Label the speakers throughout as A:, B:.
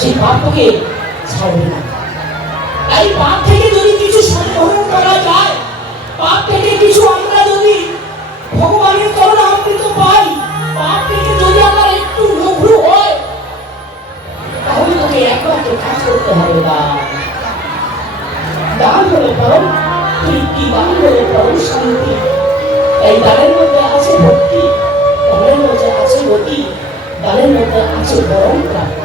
A: সেই পাপকে ছাড়বে না। এই পাপ থেকে যদি কিছু সংগ্রহণ করা যায় পাপ থেকে কিছু আমরা যদি ভগবানের করুণা অমৃত পাই পাপ থেকে যদি আমার একটু লঘু হয়, তাহলে তোকে একমাত্র কাজ করতে হবে না দান হলে পরম তৃপ্তি, দান হলে পরম শান্তি। এই দানের মধ্যে আছে ভক্তি, দানের মধ্যে আছে গতি, দানের মধ্যে আছে পরম প্রাপ্তি।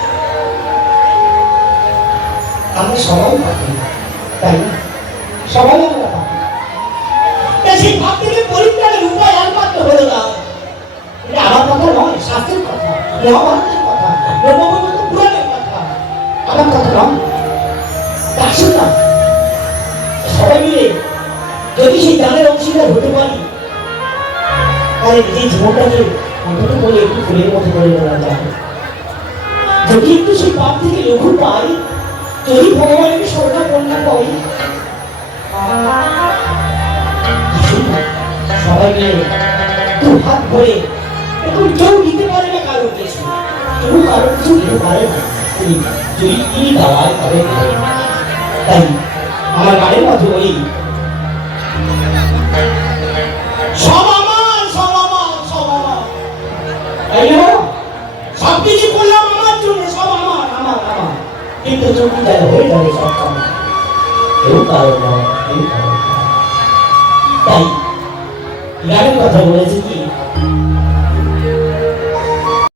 A: আমরা সবাই পাপি তাই না? সবাই আমরা পাপি তা সেই পাপ থেকে উপায় একমাত্র হলো না, এটা আমার কথা নয় শাস্ত্রের কথা, মহাভারতের কথা ব্রহ্মবন্ধ পুরাণের কথা, আমার কথা নয়। আসুন না, সবাই মিলে যদি সেই দানের অংশীদার হতে পারি, তাহলে নিজের জীবনটাকে অন্তত বলে একটু ফুলের মতো করে নেওয়া যায় যদি একটু সেই পাপ থেকে লঘু পাই যদি ভগবানের স্বর্ণা কন্যা পাই সবাই দু হাত ভরে এখন কেউ নিতে পারে না কারও কিছু? কেউ কারও কিছু নিতে পারে না। যদি তিনি দাঁড়ায়, তবে তাই আমার গানের মাঝে বলি চুপি যায় হয়ে যাবে আমার কেউ কারণ নয় কেউ কারণ তাই গানের কথা বলেছে কি?